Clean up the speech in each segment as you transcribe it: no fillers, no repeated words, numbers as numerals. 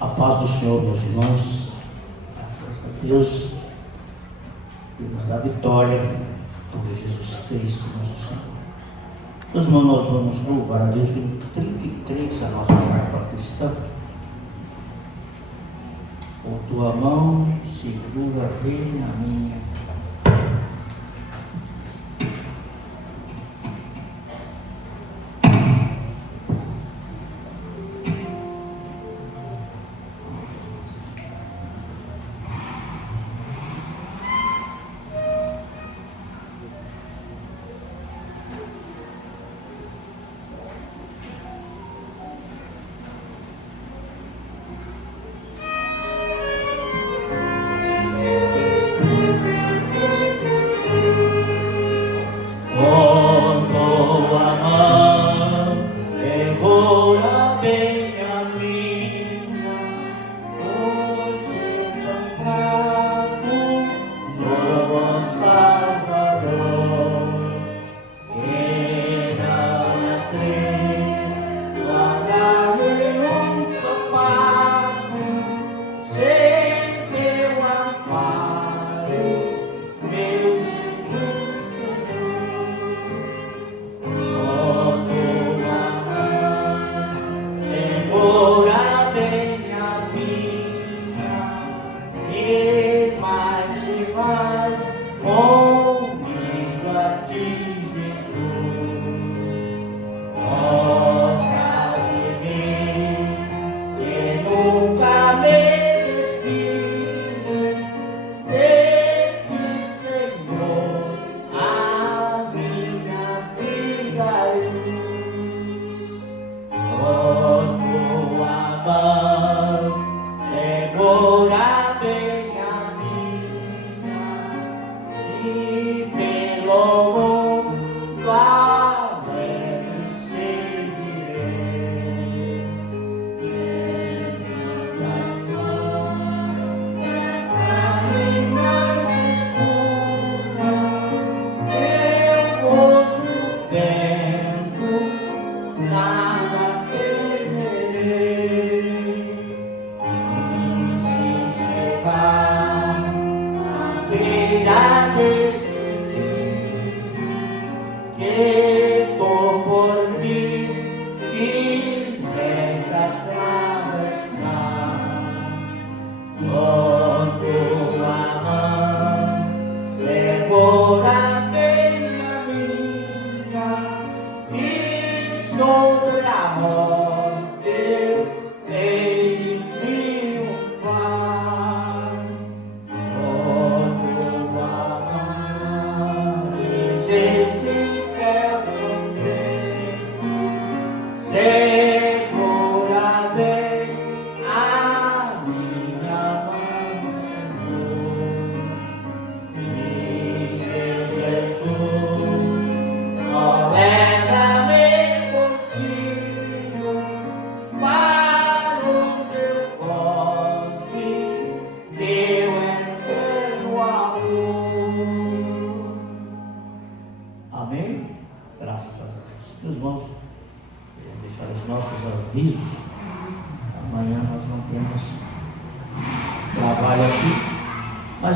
A paz do Senhor, meus irmãos, graças a Deus, que nos dá vitória por Jesus Cristo, nosso Senhor. Meus irmãos, nós vamos louvar a Deus em 33, a nossa harpa cristã. Com tua mão, segura bem a minha.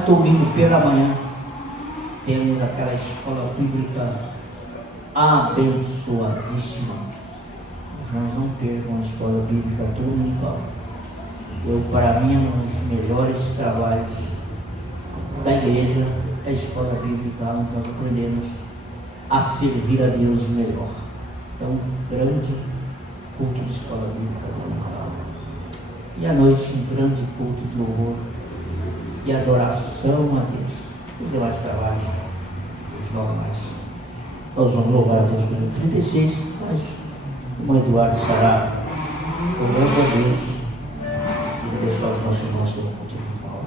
Domingo pela manhã temos aquela escola bíblica abençoadíssima. Nós não percam a escola bíblica dominical. Para mim, um dos melhores trabalhos da igreja é a escola bíblica, onde nós aprendemos a servir a Deus melhor. Então, grande culto de escola bíblica dominical. E à noite, um grande culto de louvor e adoração a Deus. Os demais trabalhos, os normais. Nós vamos louvar a Deus pelo 36, mas o irmão Eduardo estará louvando a Deus e abençoar os nossos irmãos com o culto de Paulo.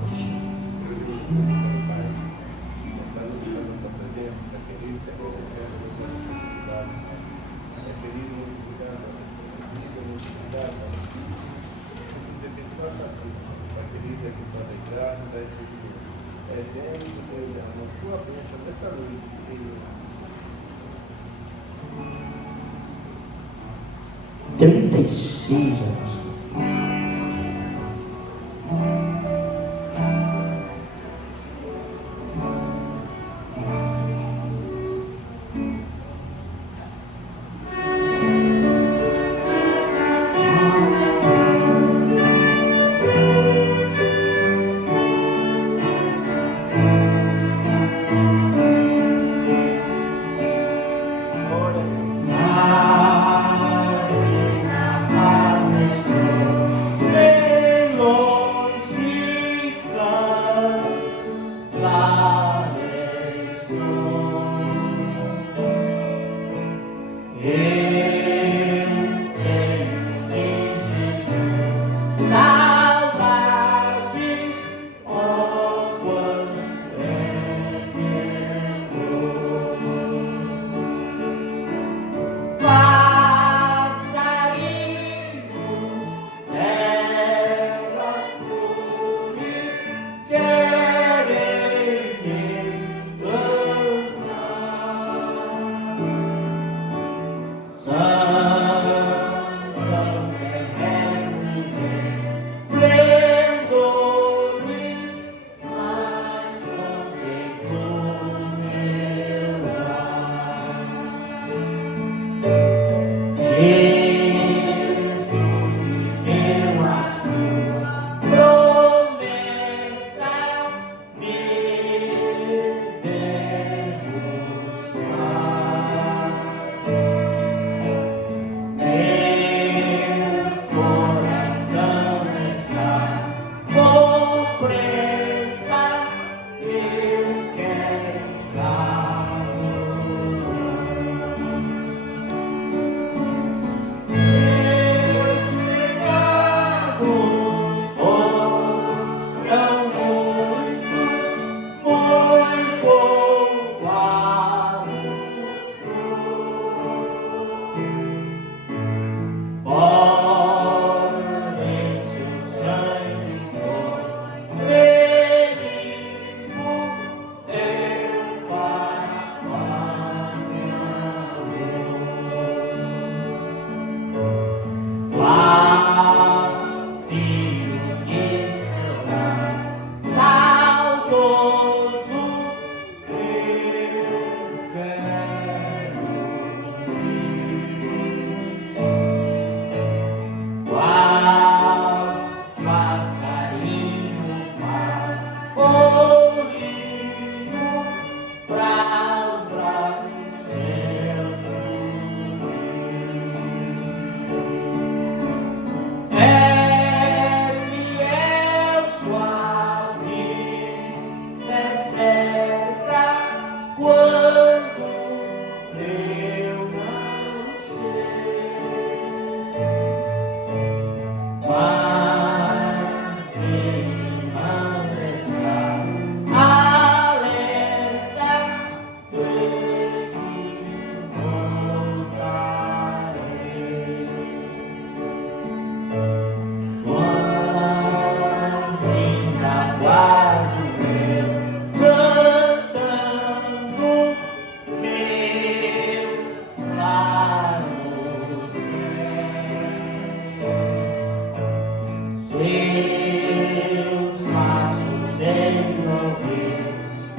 Seus passos em ouvir,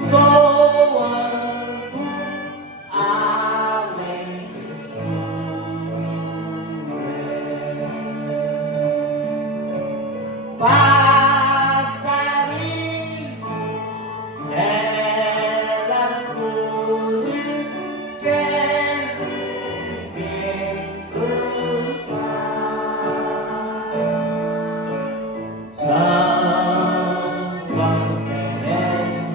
soando além do sul. Passarinhos, belas flores, querem cantar. São conferências,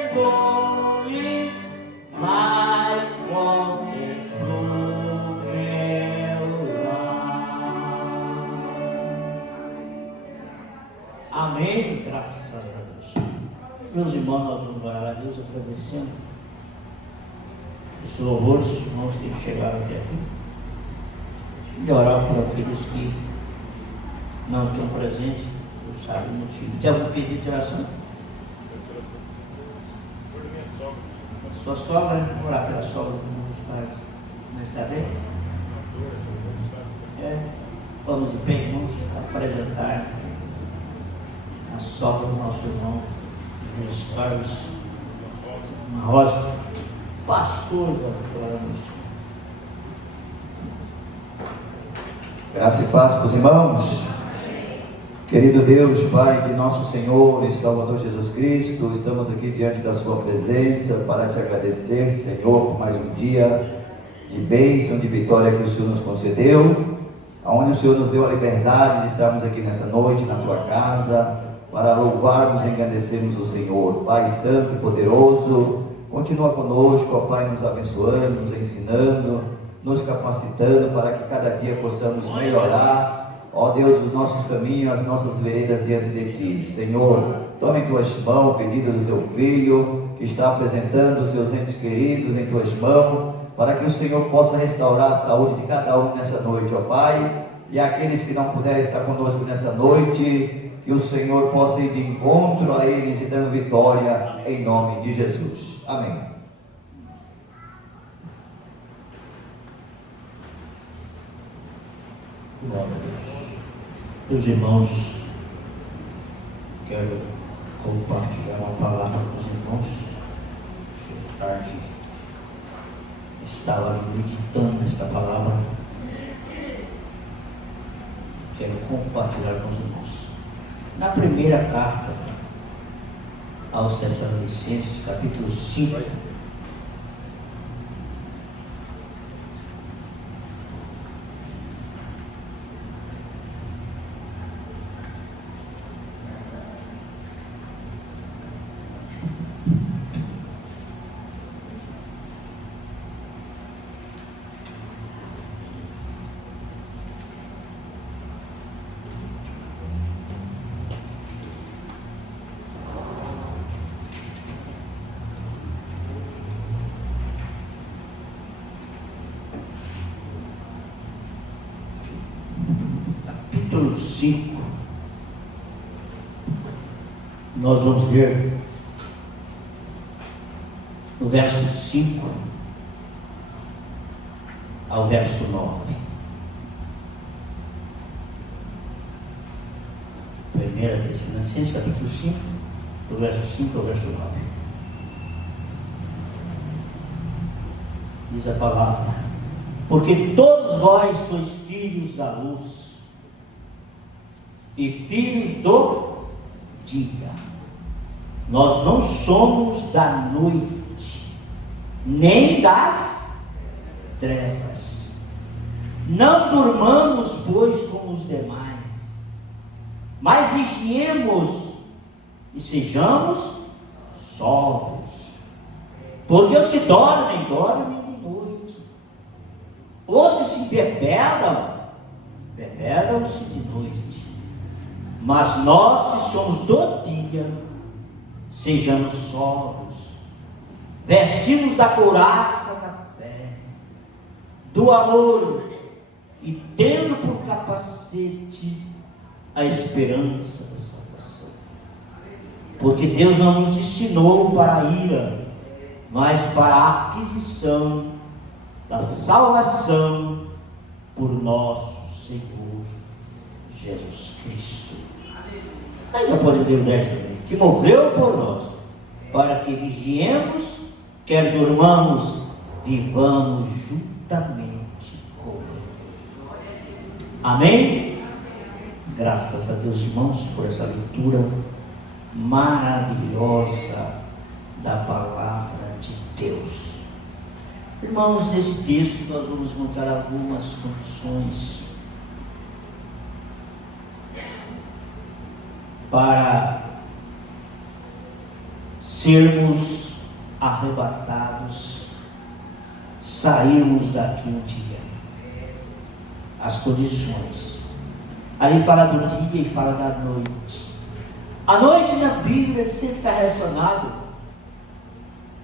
esplendores, mas contemplou meu lar. Amém, graças a Deus. Meus irmãos, nós vamos orar a Deus agradecendo os louvores, os irmãos que chegaram até aqui, e orar por aqueles que não estão presentes, não sabem o motivo. Tem algum pedido de oração? Sua sogra, vamos orar pela sogra do não está bem? Vamos de pé, irmãos, apresentar a sogra do nosso irmão Jesus Carlos, uma rosa, pastor da Glória. Graça e paz para os irmãos. Querido Deus, Pai de nosso Senhor e Salvador Jesus Cristo, estamos aqui diante da Sua presença para te agradecer, Senhor, por mais um dia de bênção, de vitória que o Senhor nos concedeu, onde o Senhor nos deu a liberdade de estarmos aqui nessa noite, na Tua casa, para louvarmos e engrandecermos o Senhor. Pai Santo e Poderoso, continua conosco, ó Pai, nos abençoando, nos ensinando, nos capacitando para que cada dia possamos melhorar, ó Deus, os nossos caminhos, as nossas veredas diante de Ti. Senhor, tome em Tuas mãos o pedido do Teu Filho, que está apresentando os seus entes queridos em Tuas mãos, para que o Senhor possa restaurar a saúde de cada um nessa noite, ó Pai, e aqueles que não puderem estar conosco nessa noite, que o Senhor possa ir de encontro a eles e dando vitória em nome de Jesus. Amém. Glória a Deus. Meus irmãos, quero compartilhar uma palavra com os irmãos. Chega tarde, estava meditando esta palavra. Quero compartilhar com os irmãos. Na primeira carta aos Tessalonicenses, capítulo 5, capítulo 5, nós vamos ver no verso 5 ao verso 9. 1 Tessalonicenses, capítulo 5, do verso 5 ao verso 9. Diz a palavra: porque todos vós sois filhos da luz e filhos do dia. Nós não somos da noite, nem das trevas. Não durmamos, pois, como os demais, mas vigiemos e sejamos sóbrios. Porque os que dormem, dormem de noite. Os que se bebelam, bebelam-se de noite. Mas nós que somos do dia, sejamos sóbrios, vestimos da couraça da fé, do amor, e tendo por capacete a esperança da salvação. Porque Deus não nos destinou para a ira, mas para a aquisição da salvação por nosso Senhor Jesus Cristo. Ainda pode ter o verso ali, que morreu por nós, para que vigiemos, quer durmamos, vivamos juntamente com Ele. Amém? Graças a Deus, irmãos, por essa leitura maravilhosa da palavra de Deus. Irmãos, nesse texto nós vamos encontrar algumas condições para sermos arrebatados, sairmos daqui um dia. As condições. Ali fala do dia e fala da noite. A noite na Bíblia sempre está relacionado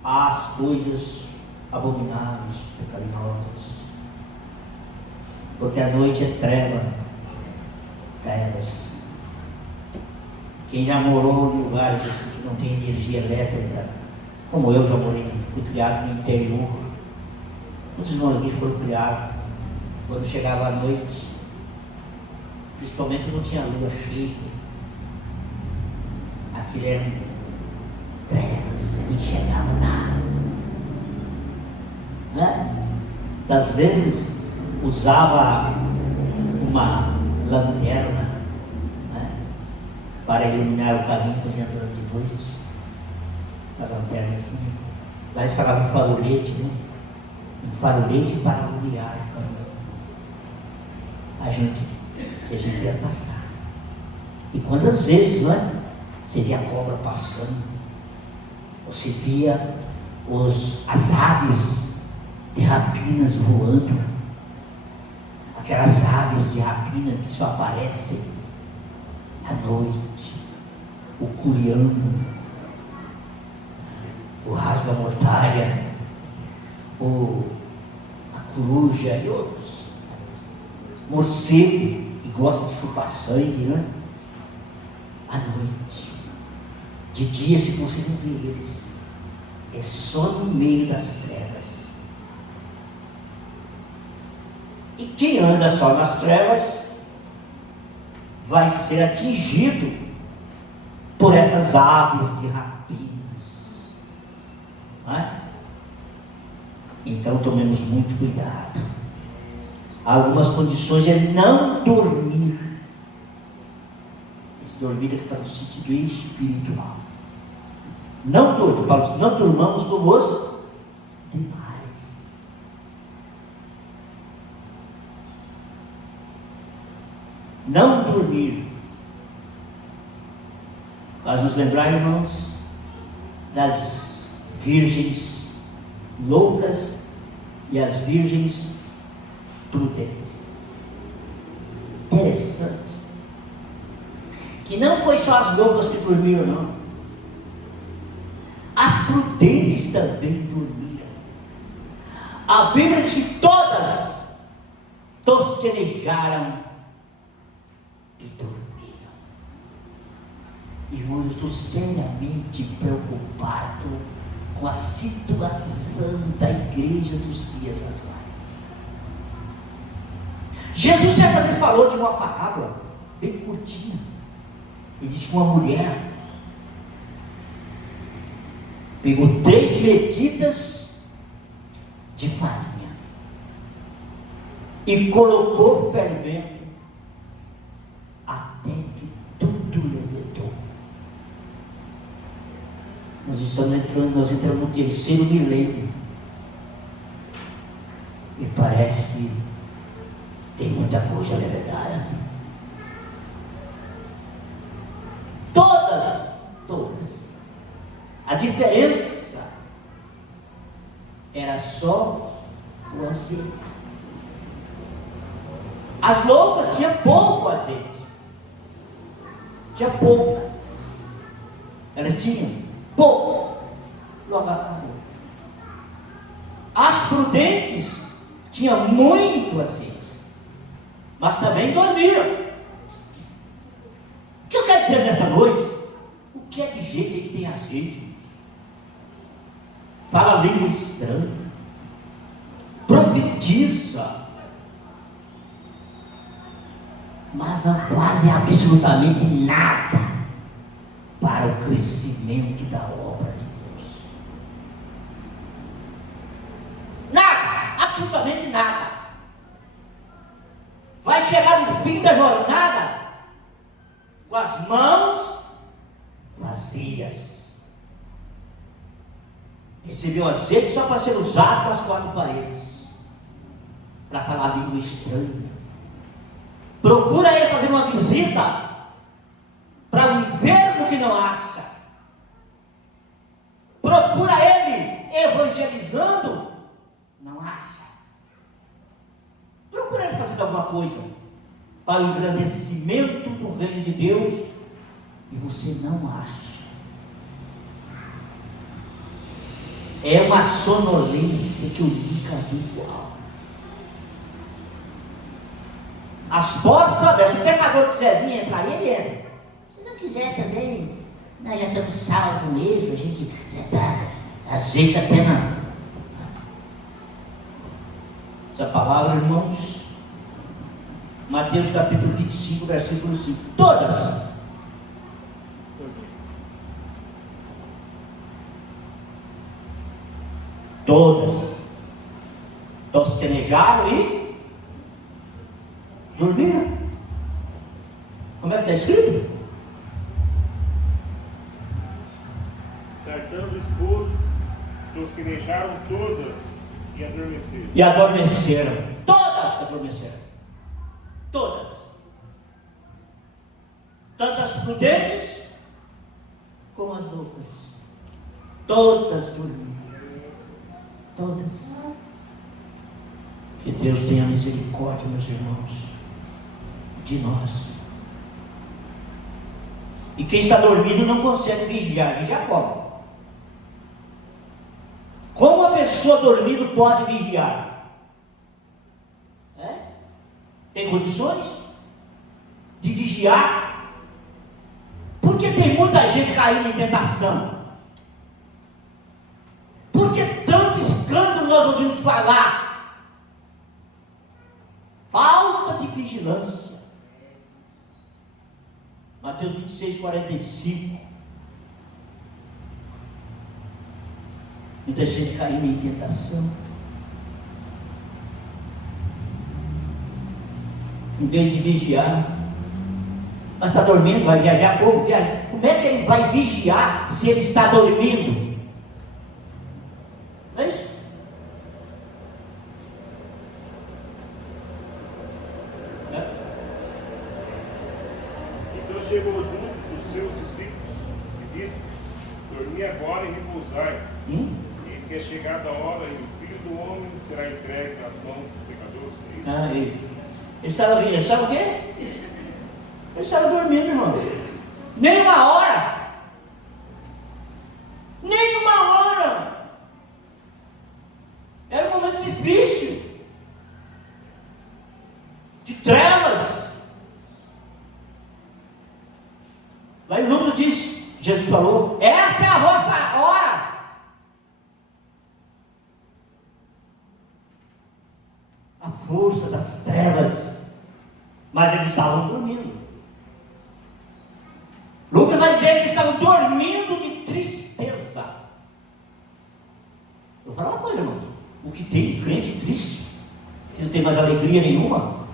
às coisas abomináveis, pecaminosas. Porque a noite é trevas. Quem já morou em lugares assim que não tem energia elétrica, como eu já morei, fui criado no interior. Os irmãos aqui foram criados quando chegava a noite, principalmente quando não tinha lua cheia. Aquilo era trevas, não enxergava nada. Das vezes usava uma lanterna para iluminar o caminho por exemplo, durante noites. A lanterna assim. Lá eles falavam um farolete, né? Um farolete para iluminar o caminho. Que a gente ia passar. E quantas vezes, não é? Você via a cobra passando, você via as aves de rapinas voando, aquelas aves de rapina que só aparecem à noite, o curião, o rasga-mortalha, a coruja e outros, morcego, que gosta de chupar sangue, né? À noite. De dia, se você não vê eles, é só no meio das trevas. E quem anda só nas trevas vai ser atingido por essas aves de rapinas. Não é? Então tomemos muito cuidado. Algumas condições é não dormir. Esse dormir é que faz o sentido espiritual. Não durmamos como os demais. Não dormir. Faz nos lembrar, irmãos, das virgens loucas e as virgens prudentes. Interessante. Que não foi só as loucas que dormiram, não. As prudentes também dormiram. A Bíblia diz que todas tosquenejaram e dormiram. Irmãos, eu estou seriamente preocupado com a situação da igreja dos dias atuais. Jesus certa vez falou de uma parábola bem curtinha. Ele disse que uma mulher pegou 3 medidas de farinha e colocou fermento até que tudo levedou. Nós entramos no 3º milênio e parece que tem muita coisa levedada. Todas. A diferença era só o azeite. As loucas tinham pouco azeite. Tinha pouco. Elas tinham pouco. Logo acabou. As prudentes tinham muito azeite. Mas também dormiram. O que eu quero dizer nessa noite? O que é de gente que tem azeite? Fala língua estranha, profetiza, mas não fazem absolutamente nada para o crescimento da obra de Deus. Nada, absolutamente nada. Vai chegar no fim da jornada com as mãos vazias. Recebeu azeite só para ser usado para as quatro paredes, para falar língua estranha. Procura ele fazer uma visita para um enfermo que não acha. Procura ele evangelizando, não acha. Procura ele fazendo alguma coisa para o engrandecimento do reino de Deus e você não acha. É uma sonolência que eu nunca vi igual. As portas estão abertas. Se o pecador quiser vir entrar, ele entra. Se não quiser também, nós já estamos salvos mesmo. A gente já está azeite até na... Essa palavra, irmãos, Mateus capítulo 25, versículo 5. Todas tosquenejaram e dormiram. Como é que está escrito? Tartando o esposo, tosquenejaram todas e adormeceram. E adormeceram. Todas adormeceram. Todas. Tanto as prudentes como as loucas. Todas dormiram. Todas. Que Deus tenha misericórdia, meus irmãos, de nós. E quem está dormindo não consegue vigiar. Vigiar como? Como uma pessoa dormindo pode vigiar? Tem condições de vigiar? Porque tem muita gente caindo em tentação. Porque tanto escândalo nós ouvimos falar. Falta de vigilância. Mateus 26, 45. Muita gente caindo em tentação. Em vez de vigiar. Mas está dormindo, vai viajar como? Como é que ele vai vigiar se ele está dormindo? Não é isso? Então chegou junto dos seus discípulos e disse: dormi agora e repousai. Eis que é chegada a hora e o Filho do Homem será entregue nas mãos dos pecadores. Isso. Ele estava o quê? Ele estava dormindo, irmão. Nem uma hora. Nem uma hora. Era um momento difícil. De trevas. Lá em Lucas diz, Jesus falou, essa é a vossa hora. A força das trevas. Mas eles estavam dormindo. Lucas vai dizer que eles estavam dormindo de tristeza. Eu vou falar uma coisa, irmãos. O que tem de crente triste, que não tem mais alegria nenhuma.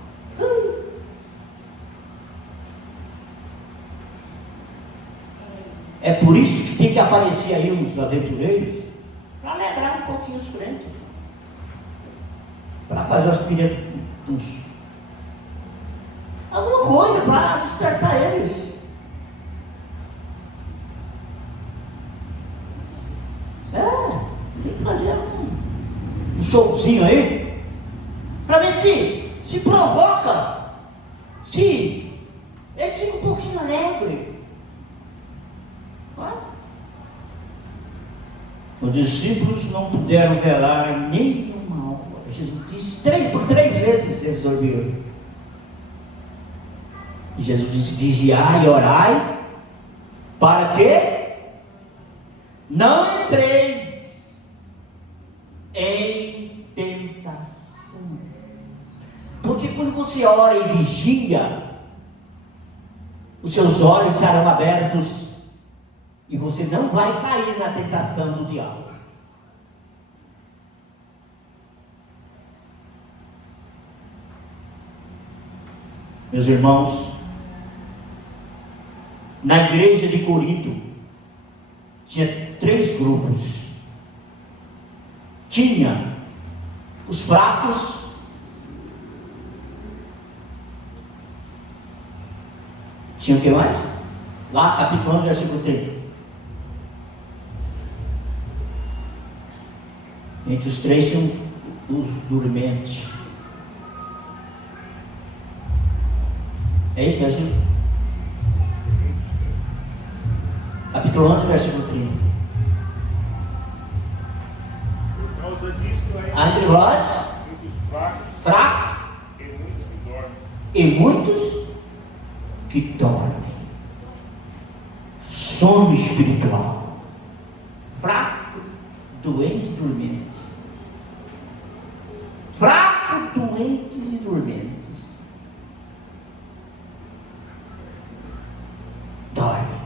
É por isso que tem que aparecer aí uns aventureiros para alegrar um pouquinho os crentes, para fazer os piretos, alguma coisa para despertar eles. Tem que fazer um showzinho aí para ver se provoca, se eles ficam um pouquinho alegres. Os discípulos não puderam velar nenhuma hora. Jesus disse por 3 vezes eles dormiram. E Jesus disse: vigiai e orai, para que não entreis em tentação. Porque quando você ora e vigia, os seus olhos serão abertos e você não vai cair na tentação do diabo. Meus irmãos, na igreja de Corinto tinha 3 grupos. Tinha os fracos, tinha o que mais? Lá, capítulo 11, versículo 30. Entre os 3 tinham os dormentes. É isso, versículo? Capítulo 11, versículo 30. Por causa disso, Entre vós, muitos fracos, e muitos que dormem. e muitos que dormem. Sono espiritual. Fraco, doente e dormente. Fraco, doentes e dormentes. Dorme.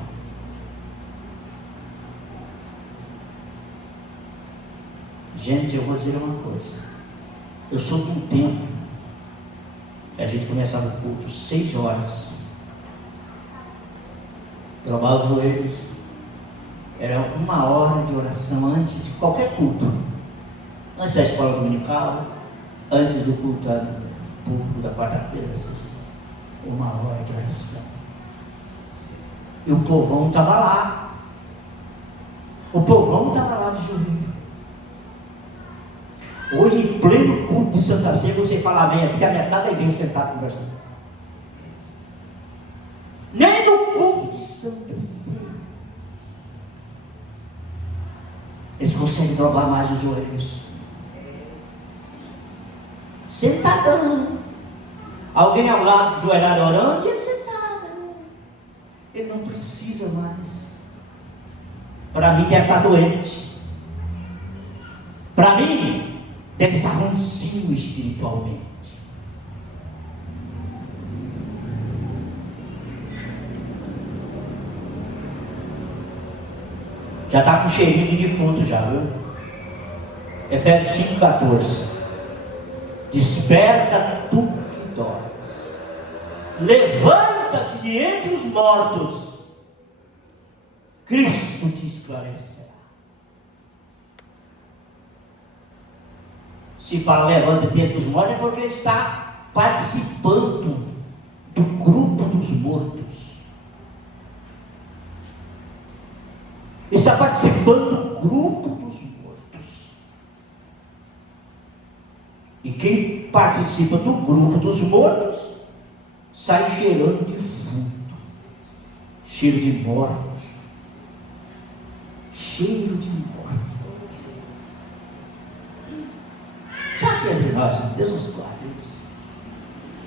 Gente, eu vou dizer uma coisa. Eu sou de um tempo que a gente começava o culto 6 horas. Trocar os joelhos. Era 1 hora de oração antes de qualquer culto. Antes da escola dominical, antes do culto público da quarta-feira. 1 hora de oração. E o povão estava lá. O povão estava lá de joelho. Hoje, em pleno culto de Santa Ceia, você fala amém aqui, que a metade da igreja sentada conversando. Nem no culto de Santa Ceia eles conseguem dobrar mais os joelhos. Sentadão. Alguém ao lado, joelhado orando, e ele sentado. Ele não precisa mais. Para mim, deve estar doente. Para mim, deve estar rancinho espiritualmente. Já está com cheirinho de defunto já, viu? Efésios 5,14. Desperta tu que dormes. Levanta-te de entre os mortos. Cristo te esclarecerá. Se fala levanta dentre os mortos, é porque ele está participando do grupo dos mortos. Está participando do grupo dos mortos. E quem participa do grupo dos mortos sai cheirando de defunto, cheiro de morte, cheiro de morte. Já que é de nós, Deus nos guarde.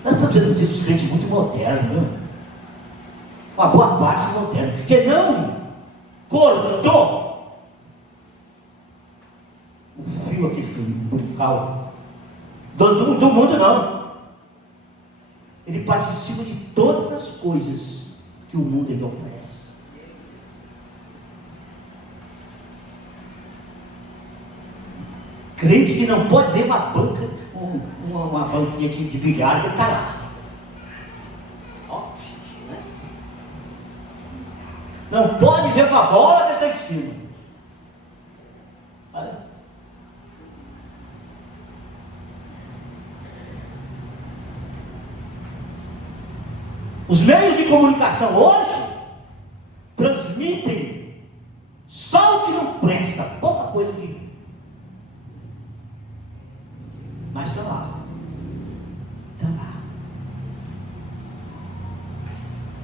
Nós estamos sendo ditos crentes muito modernos, né? Uma boa parte moderna, que não cortou o fio, aquele fio umbilical do mundo, não. Ele participa de todas as coisas que o mundo lhe oferece. Crente que não pode ver uma banca, uma banquinha de bilhar que está lá. Né? Não pode ver uma bola que está em cima. Olha. Os meios de comunicação hoje transmitem só o que não presta, pouca coisa que. Mas está lá. Está lá.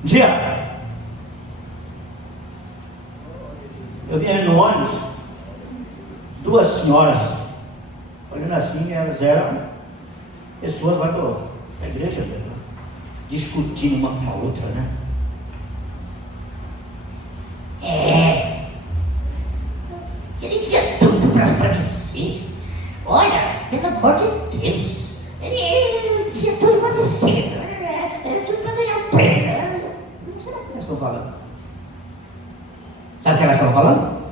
Um dia, eu vinha no ônibus, 2 senhoras, olhando assim, elas eram pessoas lá da igreja, discutindo uma com a outra, né? Ele tinha tudo para vencer. Olha, pelo amor de Deus, ele tinha tudo para vencer, tudo para ganhar prêmio. Será falando? Sabe o que elas estavam falando?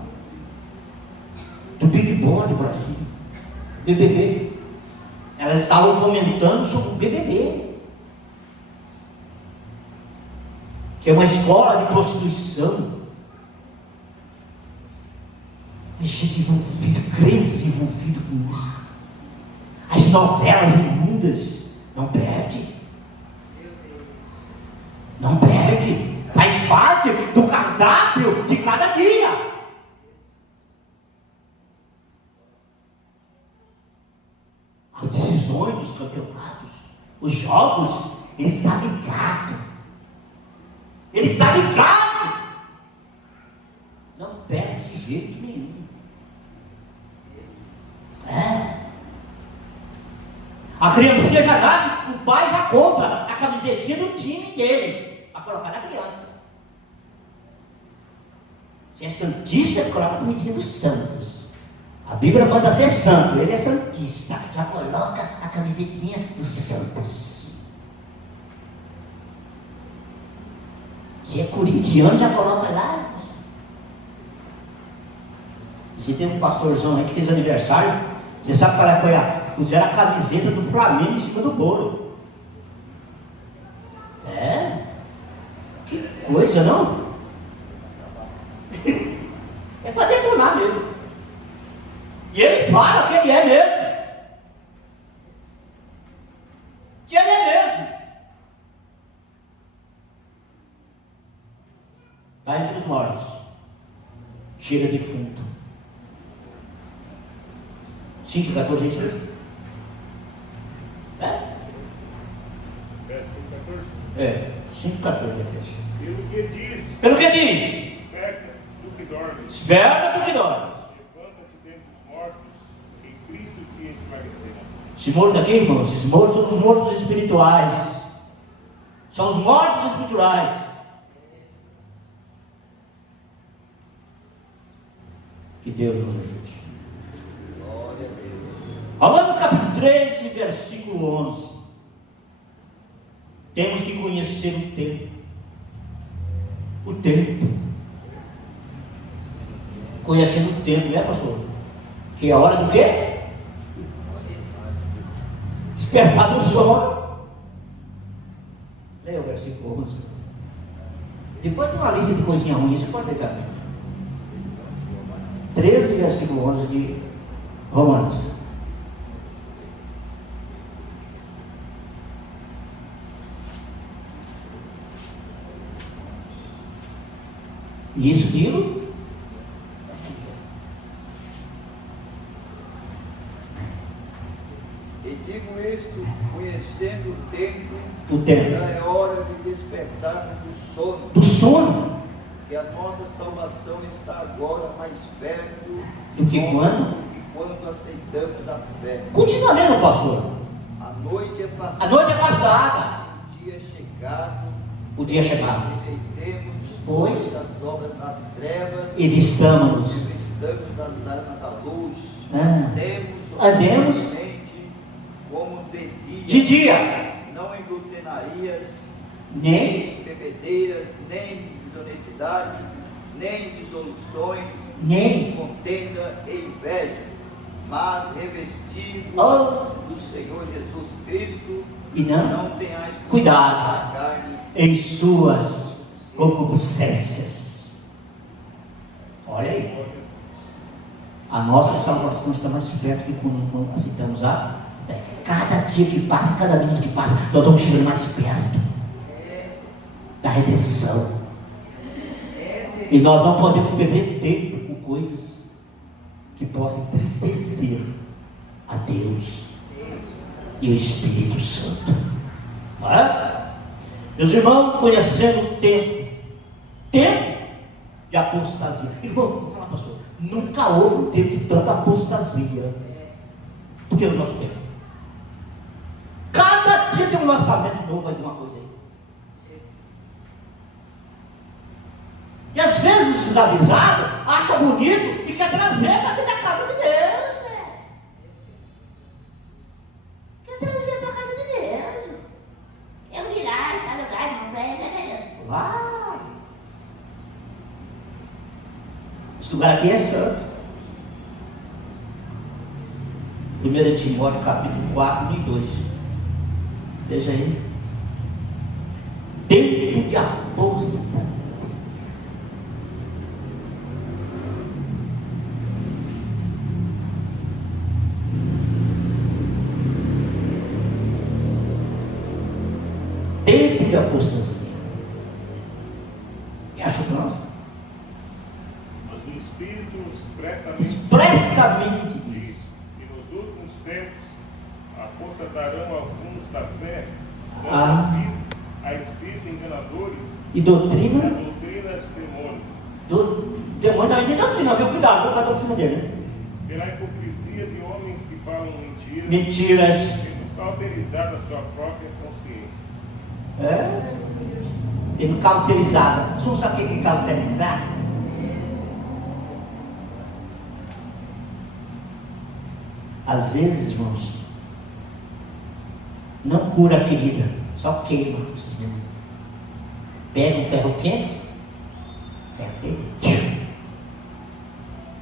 Do Big Brother do Brasil, BBB. Elas estavam comentando sobre o BBB, que é uma escola de prostituição. A gente envolvido, crentes envolvidos com isso. As novelas imundas, não perde. Não perde. Faz parte do cardápio de cada dia. As decisões dos campeonatos, os jogos, ele está ligado. Ele está ligado. Não perde de jeito nenhum. A criancinha já nasce, o pai já compra a camisetinha do time dele para colocar na criança. Se é santista, coloca a camisetinha dos santos. A Bíblia manda ser santo, ele é santista, já coloca a camisetinha dos santos. Se é corintiano, já coloca lá. Se tem um pastorzão aí que fez aniversário, você sabe qual foi puseram a camiseta do Flamengo em cima do bolo. Que coisa, não? É para detonar mesmo. E ele fala que ele é mesmo. Que ele é mesmo. Está entre os mortos. Cheira de defunto. 5,14 é isso mesmo? 5,14 é isso. Pelo que diz? Esperta, tu que dormes. Esperta, tu que dormes. Levanta-te dentre os mortos, em Cristo te esclarecerá. Esse morto aqui, irmãos, esses mortos são os mortos espirituais. São os mortos espirituais. Que Deus nos ajude. Glória a Deus. Romanos capítulo 13, versículo 11. Temos que conhecer o tempo. O tempo. Conhecendo o tempo, né, pastor? Que é a hora do quê? Despertar do sono. Leia o versículo 11. Depois tem uma lista de coisinha ruim, você pode ler também. 13, versículo 11 de Romanos. E isso digo? E digo isto, conhecendo o tempo, Já é hora de despertarmos do sono. Do sono? Que a nossa salvação está agora mais perto Do que quando? quando aceitamos a fé. Continua lendo, pastor. A noite é passada. A noite é passada. O dia é chegado. O dia é chegado. Rejeitemos Pois as obras das trevas e vistamos. Estamos nas armas da luz. Andemos como de dia. Não em glutenarias, Nem em bebedeiras, nem em desonestidade, nem em dissoluções, Nem. contenda e inveja, mas revestivos do Senhor Jesus Cristo, E não tenhais cuidado a carne em suas concupiscências. Olha aí. A nossa salvação está mais perto que quando aceitamos a fé. Cada dia que passa, cada minuto que passa, nós vamos chegando mais perto da redenção. E nós não podemos perder tempo com coisas que possam entristecer a Deus e o Espírito Santo. Não é? Meus irmãos, conhecendo o tempo de apostasia. Irmão, vou falar, pastor, nunca houve um tempo de tanta apostasia do que no nosso tempo. Cada dia tem um lançamento novo aí de uma coisa aí. E às vezes os desavisados acham bonito e quer trazer para dentro da casa de Deus. Quer trazer para a casa de Deus. Eu vi lá em cada lugar, não vai. Esse lugar aqui é santo. 1 Timóteo capítulo 4, 1 e 2. Veja aí. Tempo de apostasia. Tempo de apostasia. Quem achou para nós? Mas o Espírito Expressamente diz. E nos últimos tempos apostatarão alguns da fé, Ah. dando ouvido a espíritos enganadores E e a doutrina? doutrinas de demônios, Demônio também tem doutrina, viu? Cuidado com a doutrina dele. Né? pela hipocrisia de homens que falam mentiras, Mentiras. tendo cauterizado a sua própria consciência. Tendo cauterizada. Você não sabe o que é cauterizar? Às vezes, irmãos, não cura a ferida, só queima por cima. Pega um ferro quente,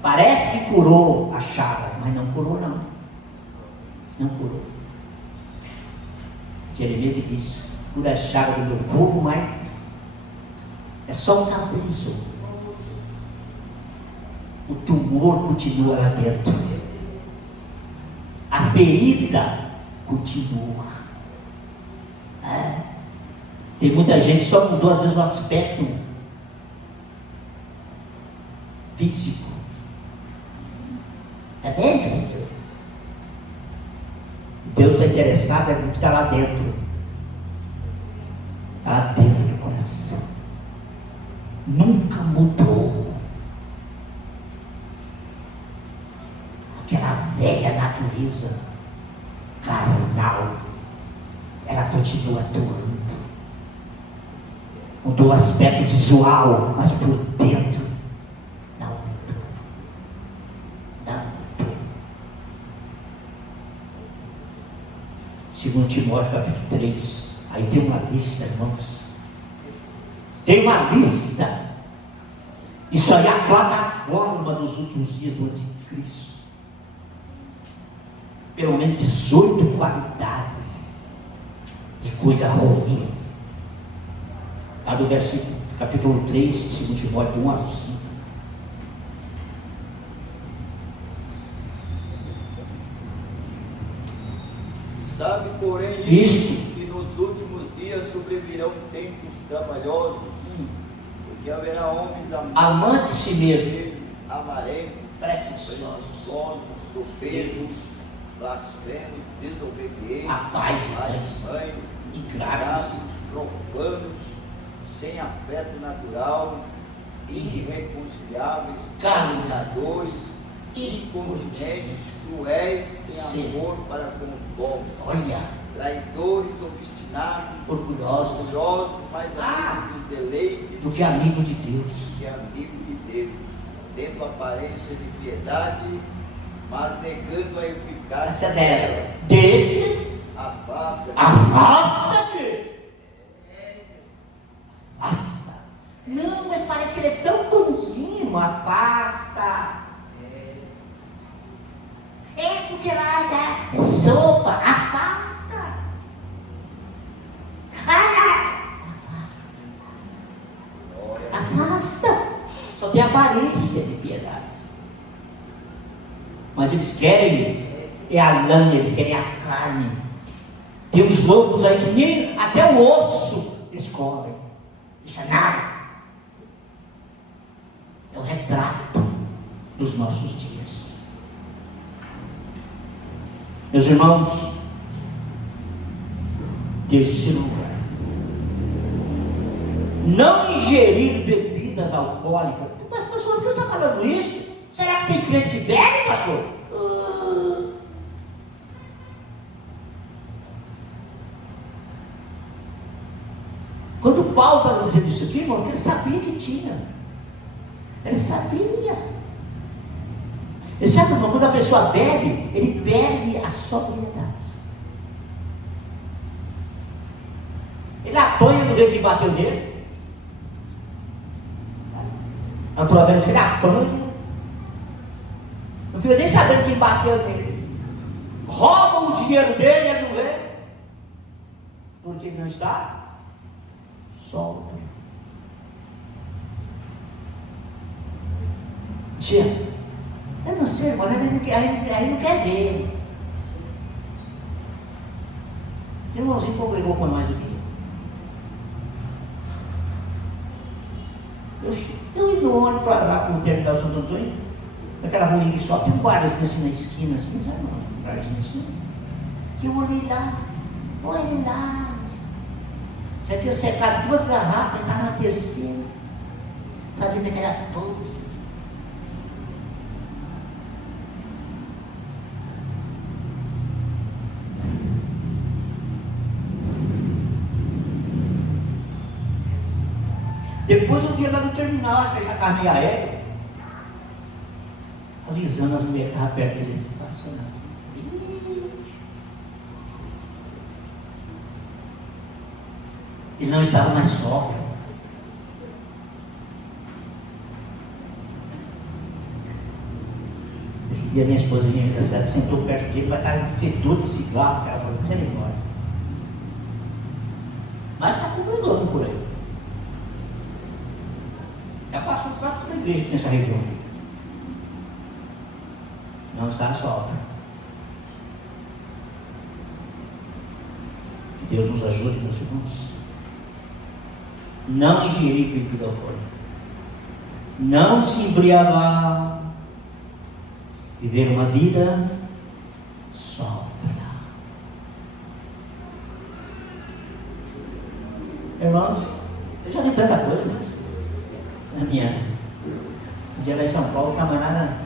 parece que curou a chaga, mas não curou não. Não curou. Jeremias que diz, cura a chaga do meu povo, mas é só um cauterizou. O tumor continua lá dentro. A ferida continua. Tem muita gente que só mudou às vezes o aspecto físico. É bem, pastor? Deus está interessado no que está lá dentro. Está lá dentro do coração. Nunca mudou. Aquela velha natureza carnal, ela continua atuando. Mudou o aspecto visual, mas por dentro não mudou. Não mudou. 2 Timóteo capítulo 3. Aí tem uma lista, irmãos. Tem uma lista. Isso aí é a plataforma dos últimos dias do Anticristo. Pelo menos 18 qualidades de coisa ruim. Lá do versículo, capítulo 3, de 2 Timóteo 1 a 5. Sabe, porém, Isso. que nos últimos dias sobrevirão tempos trabalhosos, porque haverá homens Amante de si mesmo, avarentos, presunçosos, soberbos, blasfemos, desobedientes, Rapazes, mães, ingratos, profanos, sem afeto natural, irreconciliáveis, caluniadores, incontinentes, cruéis, sem amor para com os bons, olha, traidores, obstinados, orgulhosos, mais amigos dos deleites do que amigo de Deus. que amigo de Deus, tendo aparência de piedade, mas negando a eficácia Essa dela. Destes, afasta-te. afasta-te. Afasta. Não, mas parece que ele é tão bonzinho. Afasta. É porque lá dá sopa. Afasta. Afasta. Só tem aparência de piedade. Mas eles querem a lã, eles querem a carne. Tem uns loucos aí que nem até o osso eles comem. Deixa nada. É o retrato dos nossos dias. Meus irmãos, terceiro lugar, não ingerir bebidas alcoólicas. Mas pastor, por que você está falando isso? Será que tem crente que bebe, pastor? Quando Paulo estava dizendo isso aqui, irmão, ele sabia que tinha. Ele sabia. Ele sabe, irmão, quando a pessoa bebe, ele perde a sobriedade. Ele apanha no jeito que bateu nele. A prova é que ele apanha. Não fica nem sabendo quem bateu nele. Roubam o dinheiro dele, ele não vê. Porque ele não está solto. Tia, eu não sei, mas ele não quer ver. Tem um irmãozinho que congregou com nós aqui. Eu indo olho para lá para o terminal Santo Antônio, naquela rua que só tem um barzinho assim na esquina, assim, sabe? Um barzinho assim. E eu olhei lá, olha lá. Já tinha secado 2 garrafas, estava na terceira, fazendo aquela pose. Depois eu vi lá no terminal, acho que já carne aérea, alisando as mulheres que estavam perto deles, passando. Ele não estava mais sóbrio. Esse dia minha esposa vinha da cidade, sentou perto dele, vai estar um fedor de cigarro, ela falou, você não embora. Mas está congregando por aí. Já passou por toda a igreja que tem essa região. Não está sóbrio. Que Deus nos ajude, meus irmãos. Não ingerir bebida alcoólica. Não se embriagar. Viver uma vida sóbria. Irmãos, eu já vi tanta coisa, mas na minha um dia lá em São Paulo, o camarada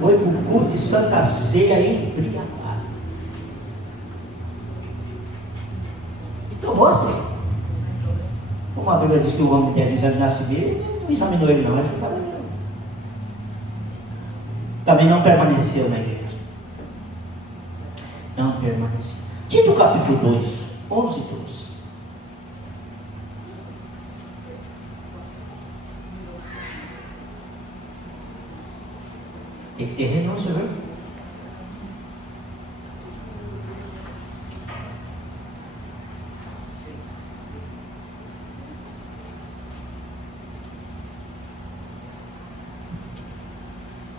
foi para o culto de Santa Ceia embriagado. E tomou assim. Como a Bíblia diz que o homem deve examinar-se bem, ele não examinou ele não, ele estava bem. Também não permaneceu na igreja. Não permaneceu. Tito capítulo 2, 11 e 12. Tem que ter renúncia, viu?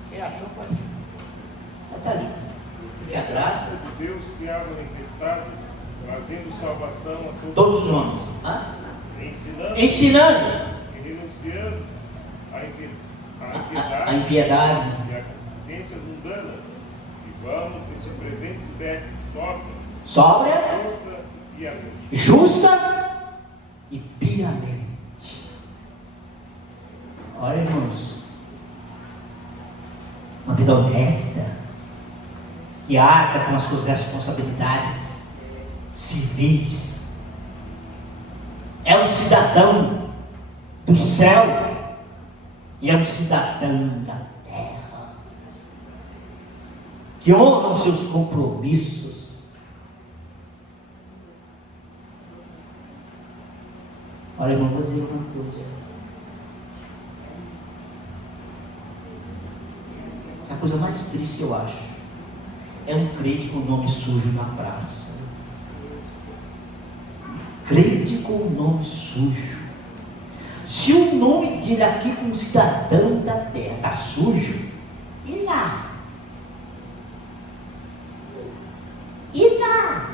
Quem achou, pode. Está ali. E a graça. Deus se há manifestado, trazendo salvação a Todos os homens. Ensinando e renunciando a impiedade e a consciência mundana, e vamos nesse presente século sóbria, justa e piamente. Olha, irmãos, uma vida honesta, que arca com as suas responsabilidades civis, é um cidadão do céu e é um cidadão da terra, que honra os seus compromissos. Olha, irmão, vou dizer uma coisa. A coisa mais triste, eu acho, é um crente com o nome sujo na praça. Crente com o nome sujo. Se o nome dele aqui como cidadão da terra está sujo, e lá? E lá?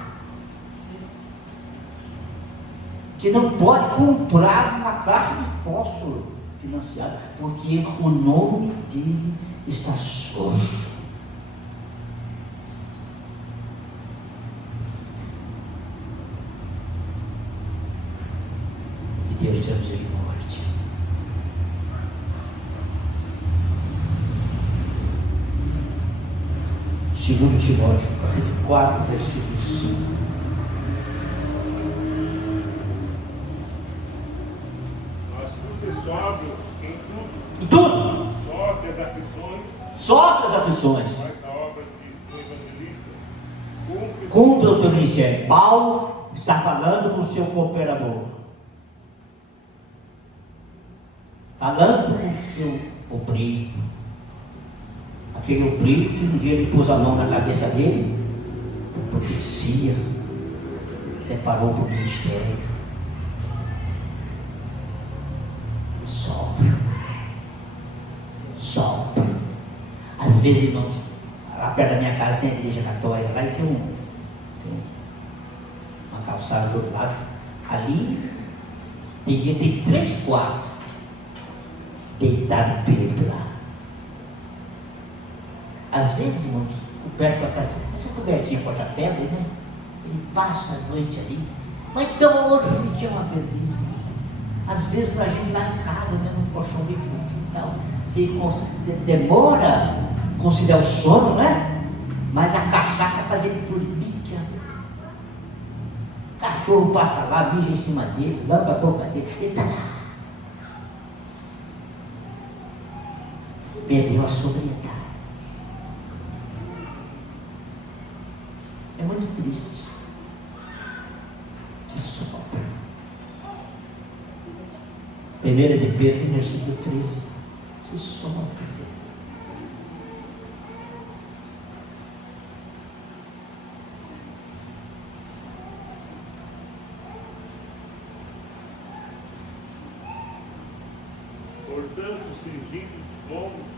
Que não pode comprar uma caixa de fósforo financiada, porque o nome dele está sujo. E Deus tem misericórdia. Segundo Timóteo, capítulo 4, versículo 5. Mas tu ser sóbrio em tudo. Em tudo. Sofre as aflições. Sofre as aflições. Faz a obra do evangelista. Cumpre o teu ministério. Paulo está falando com o seu cooperador. Falando com o seu obreiro. aquele obreiro que um dia ele pôs a mão na cabeça dele, por profecia, separou para o ministério. Sopra. Às vezes, irmãos, lá perto da minha casa tem a igreja católica, lá tem uma calçada do outro lado. Ali, tem dia que tem 3, 4 deitado bêbado lá. Às vezes, irmãos, coberto com a casa, essa cobertinha contra a febre, né? Ele passa a noite ali, mas dorme, que é uma beleza. Às vezes a gente vai em casa, né, no colchão bem fofinho e tal, você demora a conciliar o sono, né? Mas a cachaça faz ele dormir. O cachorro passa lá, mija em cima dele, lamba a boca dele, ele está lá. Perdeu a sobriedade. É muito triste. Se sopra. 1 de Pedro, versículo 13. Se sopra. Portanto, cingindo os lombos,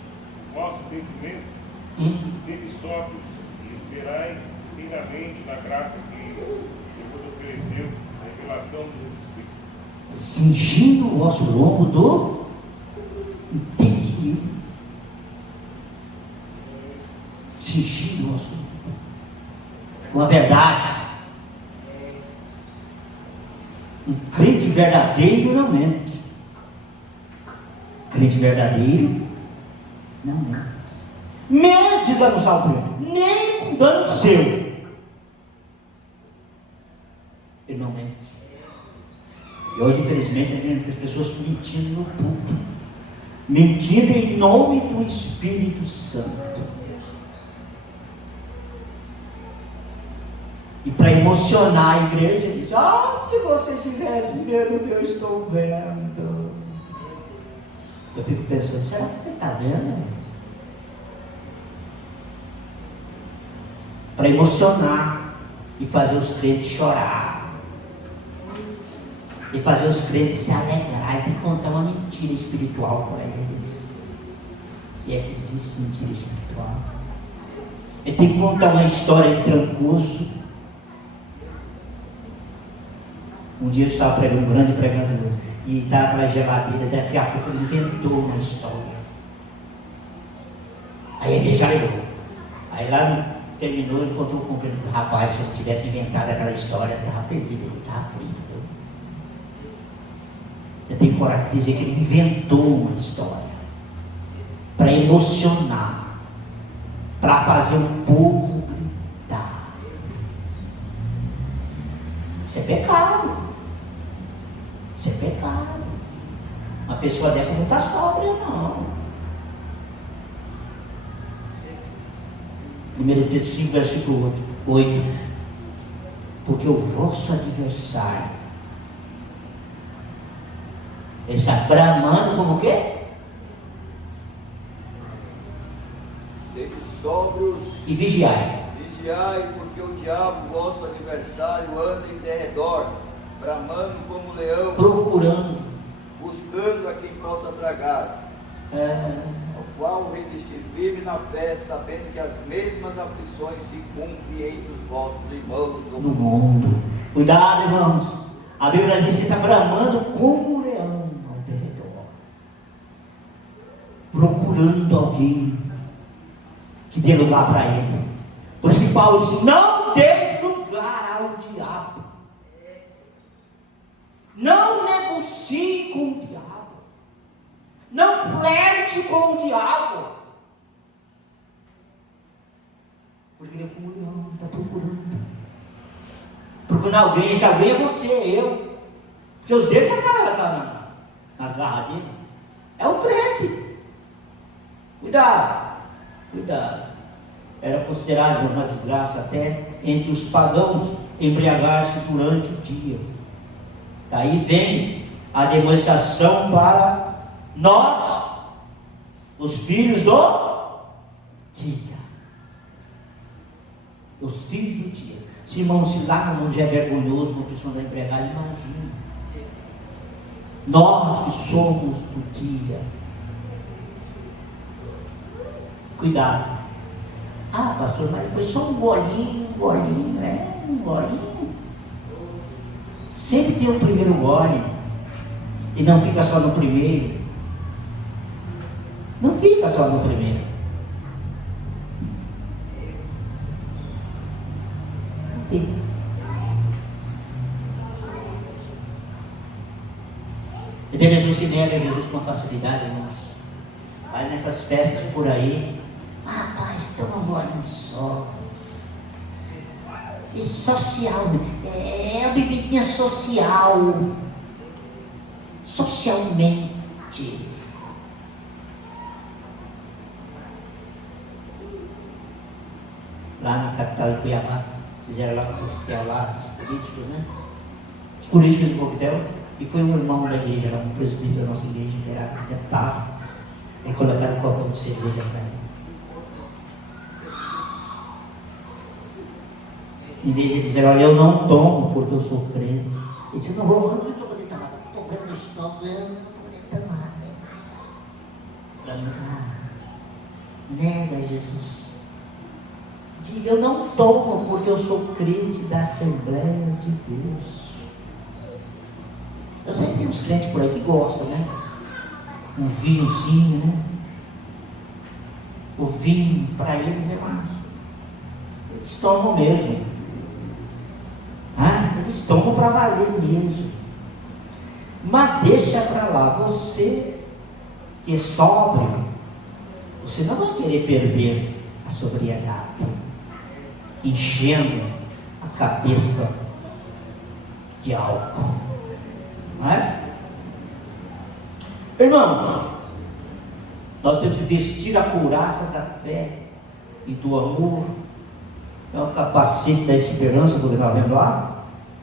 vosso entendimento, e sede sóbrios, e esperai inteiramente na graça que Deus ofereceu, a revelação de Jesus Cristo. Cingindo o vosso lombo do entendimento. Cingindo o vosso lombo com a verdade. Um crente verdadeiro não mente. Crente verdadeiro não mente. Mente, diz lá no Salmo 1, nem com dano seu. Ele não mente. E hoje, infelizmente, a gente vê as pessoas mentindo no público, mentindo em nome do Espírito Santo. E para emocionar a igreja, diz: se você tivesse medo, eu estou vendo. Eu fico pensando, será que ele está vendo? Para emocionar e fazer os crentes chorar. E fazer os crentes se alegrar. E tem que contar uma mentira espiritual para eles. Se é que existe mentira espiritual. E tem que contar uma história de Trancoso. Um dia eu estava pregando, um grande pregador. E estava aquela geladeira, daqui a pouco ele inventou uma história. Aí a igreja alegrou. Aí lá terminou, ele contou com o rapaz, se ele tivesse inventado aquela história, estava perdido, ele estava frito. Eu tenho coragem de dizer que ele inventou uma história para emocionar, para fazer o povo gritar. Isso é pecado. Isso é pecado. Uma pessoa dessa não está sóbria, não. 1 Pedro 5, versículo 8. Porque o vosso adversário está bramando como o quê? Sede sóbrios E vigiai. Vigiai, porque o diabo, vosso adversário, anda em derredor, bramando como leão, Procurando. buscando a quem possa tragar. O qual resistir firme na fé, sabendo que as mesmas aflições se cumprem entre os vossos irmãos No mundo. Cuidado, irmãos. A Bíblia diz que está bramando como um leão ao redor, procurando alguém que dê lugar para ele. Por isso que Paulo diz: não deis lugar ao diabo. Não negocie com o diabo. Não flerte com o diabo. Porque ele é como um leão, está procurando. Procurando alguém, esse alguém é você, eu. Porque os dedos estão nas garras dele. É um crente. Cuidado, cuidado. Era considerado uma desgraça até entre os pagãos embriagar-se durante o dia. Daí vem a demonstração para nós, os filhos do dia. Os filhos do dia. Se irmão, se lá no mundo já é vergonhoso uma pessoa da empregada, imagina. Nós que somos do dia. Cuidado. Ah, pastor, mas foi só um golinho, um golinho. Sempre tem o primeiro gole. E não fica só no primeiro. Não fica só no primeiro. Não fica. E tem pessoas que negam Jesus com facilidade, irmãos. Vai nessas festas por aí. Rapaz, toma um golinho só. Isso social, é uma bebidinha social. Socialmente. Lá na capital de Cuiabá, fizeram lá um coquetel lá, os políticos, né? Os políticos do coquetel, e foi um irmão da igreja, um presbítero da nossa igreja, que era deputado, e colocaram um copo de cerveja para ele. Em vez de dizer, olha, eu não tomo porque eu sou crente. Ele disse, não estou podendo tomar, estou com problema no estômago, eu não estou podendo tomar. Nega Jesus. Diga, eu não tomo porque eu sou crente da Assembleia de Deus. Eu sei que tem uns crentes por aí que gostam, né? Um vinhozinho, né? O vinho, para eles eles tomam mesmo. Eles tomam para valer mesmo. Mas deixa para lá, você que é sóbrio, você não vai querer perder a sobriedade, enchendo a cabeça de álcool, não é? Irmãos, nós temos que vestir a couraça da fé e do amor, é o capacete da esperança, do que estava vendo lá,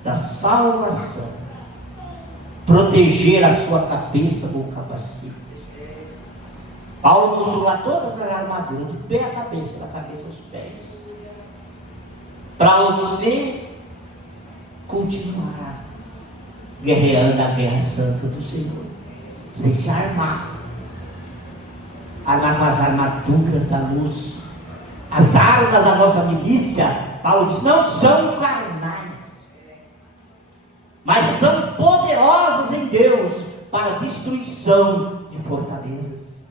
da salvação, proteger a sua cabeça com o capacete. Paulo mostrou lá todas as armaduras, de pé à cabeça, da cabeça aos pés, para você continuar guerreando a guerra santa do Senhor. Você tem que se armar com as armaduras da luz. As armas da nossa milícia, Paulo diz, não são carnais, mas são poderosas em Deus para a destruição de fortalezas.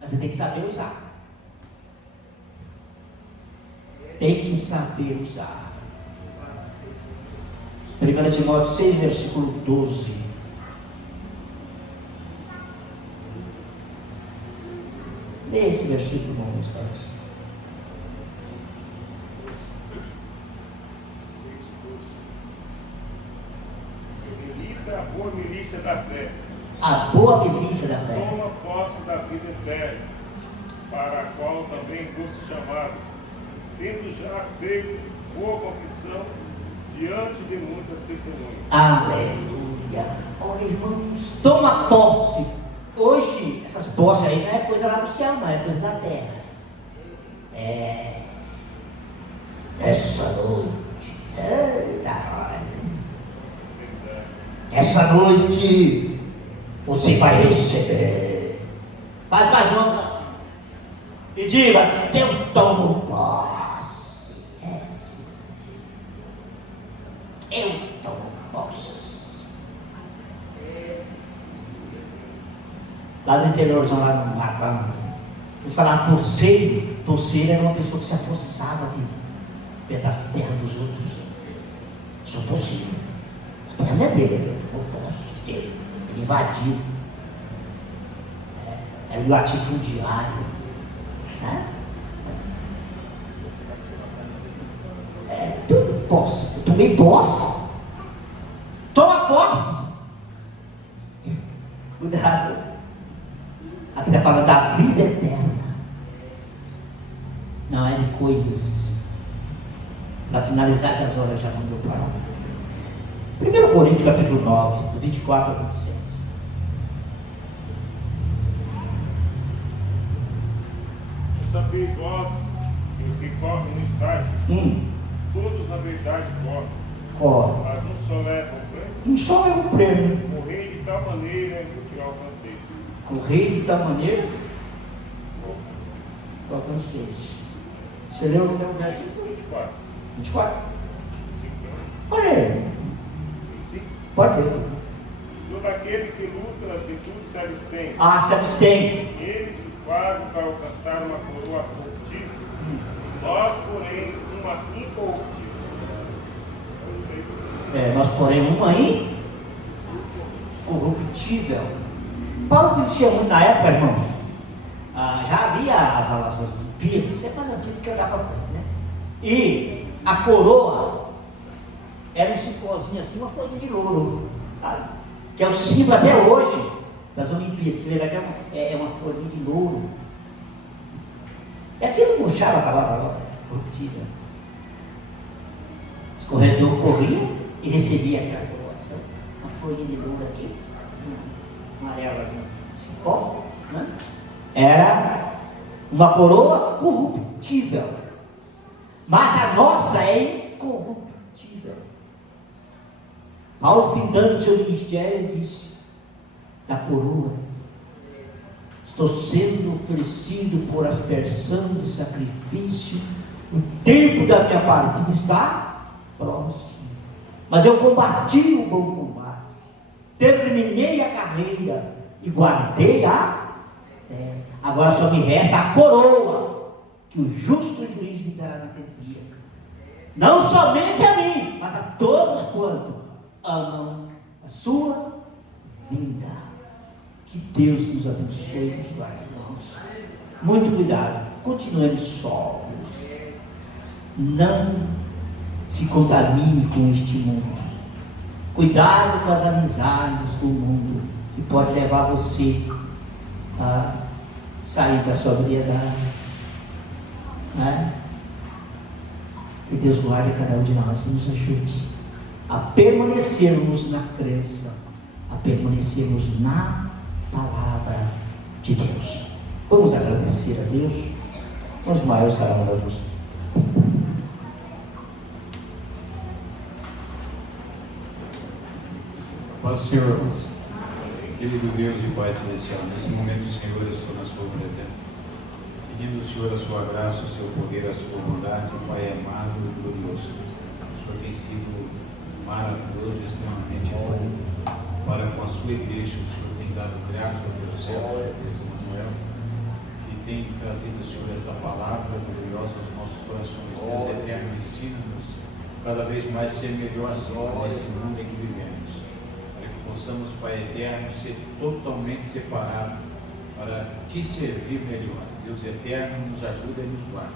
Mas você tem que saber usar. Tem que saber usar. 1 Timóteo 6, versículo 12. Lê esse versículo, meus caros. Milita a boa milícia da fé. A boa milícia da fé. Toma posse da vida eterna, para a qual também fosse chamado, tendo já feito boa confissão diante de muitas testemunhas. Aleluia. Olha, irmãos, toma posse. Hoje, essas posses aí não é coisa lá do céu, não, é coisa da terra. Essa noite, essa noite, você vai receber. Faz mais mãos assim. E diga, eu tomo posse. Eu tomo posse. Lá no interiorzão, lá no mato, lá no... Vocês falaram torceiro. Torceiro era uma pessoa que se apossava de pedaço de terra dos outros. Sou torceiro. A terra não é dele, eu posso dele. Ele invadiu. Era um latifundiário. Tudo posse. Eu tomei posse. Toma posse. Cuidado. Aqui está falando da vida eterna. Não é de coisas. Para finalizar, que as horas já não deu para. 1 Coríntios capítulo 9, do 24 ao 26. sabeis vós que os que correm no estágio, todos na verdade correm, mas um só leva o prêmio. Um só leva o prêmio. Correi de tal maneira que o alcanceis. Correi de tal maneira que o alcanceis. Você leu o verso 24. 24? Olha aí. 25. Pode ler. Todo aquele que luta nas virtudes se abstém. Se abstém. Eles o fazem para alcançar uma coroa corruptível. Nós, porém, uma incorruptível. Nós, porém, uma incorruptível. Paulo dizia muito na época, irmãos. Já havia as Olimpíadas, isso é mais antigo que eu estava falando, né? E a coroa era um cipózinho assim, uma folha de louro, sabe? Que é o símbolo até hoje das Olimpíadas. Você vê que é uma folhinha de louro. É aquilo que murchava, acabava corruptível. Os corredores corriam e recebiam aquela coroação, uma folhinha de louro aqui, uma amarelazinha de cipó, né? Era uma coroa corruptível, mas a nossa é incorruptível. Paulo, findando seu ministério, disse da coroa: estou sendo oferecido por aspersão de sacrifício, o tempo da minha partida está próximo, mas eu combati o bom combate, terminei a carreira e guardei a fé. Agora só me resta a coroa que o justo juiz me dará naquele dia, não somente a mim, mas a todos quanto amam a sua vinda. Que Deus nos abençoe e nos guarde, irmãos. Muito cuidado, continuemos sóbrios, não se contamine com este mundo. Cuidado com as amizades do mundo, que pode levar você a sair da sobriedade, né? Que Deus guarde cada um de nós e nos ajude a permanecermos na crença, a permanecermos na palavra de Deus. Vamos agradecer a Deus. Vamos maior salão da luz. Paz do Senhor, irmãos. Querido Deus e Pai Celestial, nesse momento, Senhor, eu estou na sua presença, pedindo ao Senhor a sua graça, o seu poder, a sua bondade, Pai amado e glorioso. O Senhor tem sido maravilhoso, extremamente bom para com a sua igreja. O Senhor tem dado graça pelo céu, pelo Manuel, e tem trazido, Senhor, esta palavra gloriosa aos nossos corações. Deus eterno, ensina-nos cada vez mais ser melhor, Senhor, nesse mundo em que vivemos. Possamos, Pai eterno, ser totalmente separados para te servir melhor. Deus eterno, nos ajuda e nos guarda.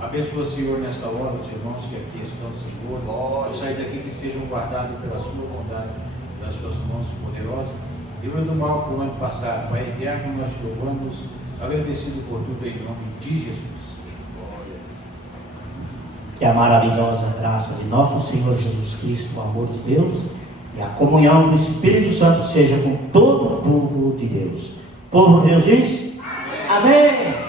Abençoa, Senhor, nesta hora os irmãos que aqui estão, Senhor. Eu saio daqui que sejam guardados pela sua bondade, das suas mãos poderosas. Livra do mal para o ano passado. Pai eterno, nós te louvamos, agradecido por tudo em nome de Jesus. Que a maravilhosa graça de nosso Senhor Jesus Cristo, o amor de Deus e a comunhão do Espírito Santo seja com todo o povo de Deus. O povo de Deus diz: Amém.